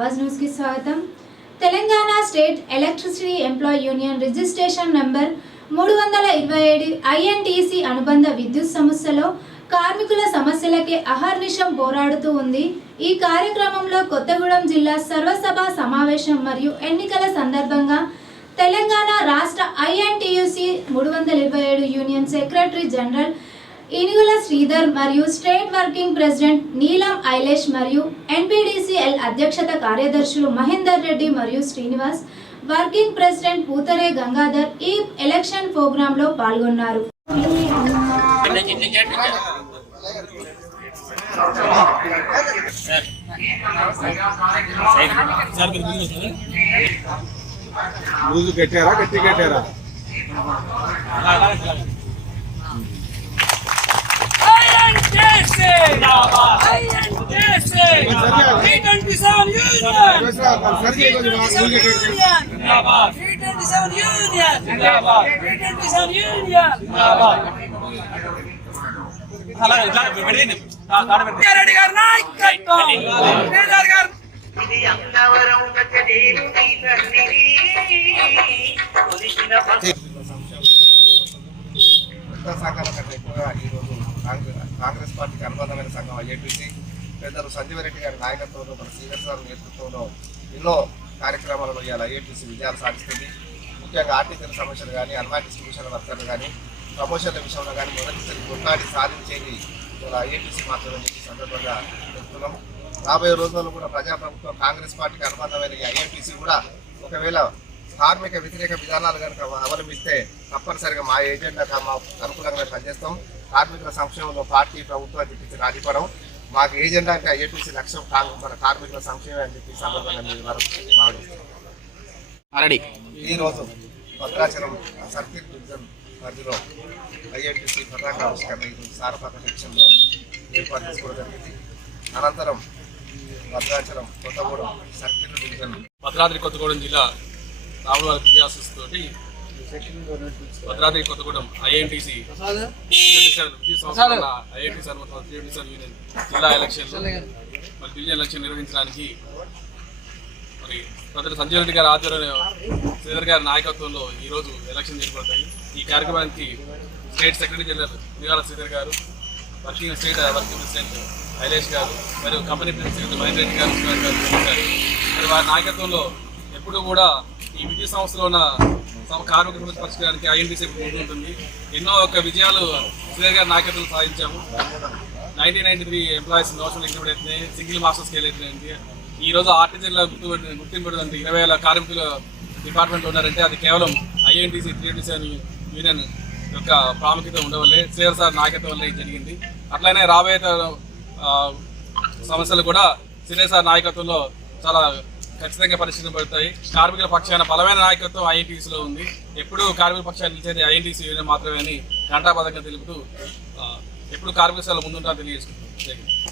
ఆవాజ్ న్యూస్కి స్వాగతం. Telangana state electricity employ union registration number మూడు వందల ఇరవై ఏడు ఐఎన్టీసీ అనుబంధ విద్యుత్ సంస్థలో కార్మికుల సమస్యలకే అహర్నిశం పోరాడుతూ ఉంది. ఈ కార్యక్రమంలో కొత్తగూడెం జిల్లా సర్వసభ సమావేశం మరియు ఎన్నికల సందర్భంగా తెలంగాణ రాష్ట్ర ఐఎన్టీయూసీ మూడు వందల ఇరవై ఏడు union secretary general Inugula Sridhar మరియు స్టేట్ వర్కింగ్ ప్రెసిడెంట్ నీలం ఐలేష్ మరియు ఎన్పిడిసిఎల్ అధ్యక్షత కార్యదర్శులు మహేందర్ రెడ్డి మరియు శ్రీనివాస్ వర్కింగ్ ప్రెసిడెంట్ పూతరే గంగాధర్ ఈ ఎలక్షన్ ప్రోగ్రాంలో పాల్గొన్నారు. ముందు కట్టారా గట్టి కట్టారా? రెడ్డి గారి నాయకత్వం గారు ఇది అన్నవరం తల్లిని కొలిచిన భక్తి పెద్ద సంఘాల కంటే ఎక్కువగా ఈరోజు కాంగ్రెస్ కాంగ్రెస్ పార్టీకి అనుబంధమైన సంఘం ఐఏపీసీ పెద్దలు సంజీవరెడ్డి గారి నాయకత్వంలో మన సీనియర్ సార్ నేతృత్వంలో ఎన్నో కార్యక్రమాలలో ఇవాళ ఐఐటీసీ విజయాలు సాధిస్తుంది. ముఖ్యంగా ఆర్థిక సమస్యలు కానీ అన్వా డిస్ట్రిబ్యూషన్ వర్కర్లు కానీ ప్రమోషన్ల విషయంలో కానీ మొదటిసారి కొట్లాడి సాధించేది ఇవాళ ఐఐటీసీ మాత్రమే చెప్పి సందర్భంగా చెప్తున్నాం రాబోయే రోజుల్లో కూడా ప్రజాప్రభుత్వం కాంగ్రెస్ పార్టీకి అనుబంధమైన ఈ కూడా ఒకవేళ కార్మిక వ్యతిరేక విధానాలు కనుక అవలంబిస్తే తప్పనిసరిగా మా ఏజెండా మా అనుకూలంగా పనిచేస్తాం. కార్మికుల సంక్షేమంలో పార్టీ ప్రభుత్వం అని చెప్పి రాజీపడం. మాకు ఏజెండా అంటే ఏపీసీ లక్ష్యం మన కార్మికుల సంక్షేమం అని చెప్పి సందర్భంగా మీరు మాట్లాడుతున్నాం ఈ రోజు భద్రాచలం సర్కిట్ డివిజన్ పరిధిలో ఐఐటిసి పతాక ఆవిష్కరణ ఈరోజు సారపాక సెక్షన్లో ఏర్పాటు చేసుకోవడం జరిగింది. అనంతరం భద్రాచలం కొత్తగూడెం సర్కిల్ డివిజన్ భద్రాద్రి కొత్తగూడెం జిల్లా రాముల వారి తోటి Bhadradri Kothagudem INTC INTC union జిల్లా ఎలక్షన్ మరి డివిజన్ ఎలక్షన్ నిర్వహించడానికి మరి ప్రజలు సంజయ్ రెడ్డి గారి ఆధ్వర్యంలో శ్రీధర్ గారి నాయకత్వంలో ఈ రోజు ఎలక్షన్ జరగబడతాయి ఈ కార్యక్రమానికి state secretary general Nivala Sridhar గారు working state working president Ailesh గారు మరియు కంపెనీ ప్రెసిడెంట్ మహేంద్ర రెడ్డి గారు. మరి వారి నాయకత్వంలో ఎప్పుడు కూడా ఈ విద్యా సంస్థలో ఉన్న తమ కార్మిక సమస్య పరిష్కారానికి ఐఎన్టీసీ ఉంటుంది. ఎన్నో ఒక విజయాలు సుధీర్ గారి నాయకత్వం సాధించాము. Nineteen ninety three employees notion include అయితే సింగిల్ మాస్టర్ స్కేల్ అయితే ఈ రోజు ఆర్టీసీలో గుర్తు గుర్తింపు అంటే ఇరవై వేల కార్మికులు డిపార్ట్మెంట్ ఉన్నారంటే అది కేవలం ఐఎన్టీసీ త్రీ అని యూనియన్ యొక్క ప్రాముఖ్యత ఉండవల్లే శ్రీధర్ సార్ నాయకత్వం వల్లే జరిగింది. అట్లనే రాబోయే సమస్యలు కూడా శ్రీధర్ సార్ నాయకత్వంలో చాలా ఖచ్చితంగా పరిశీలింపబడతాయి కార్మికుల పక్షాన బలమైన నాయకత్వం ఐఎన్టీసీలో ఉంది. ఎప్పుడు కార్మికుల పక్షాన్ని నిలిచేది ఐఎన్టీసీ యూనియన్ మాత్రమే అని ఘంటాపథంగా తెలుపుతూ ఎప్పుడు కార్మిక సేవలు ముందుంటారని తెలియజేసుకుంటున్నాం.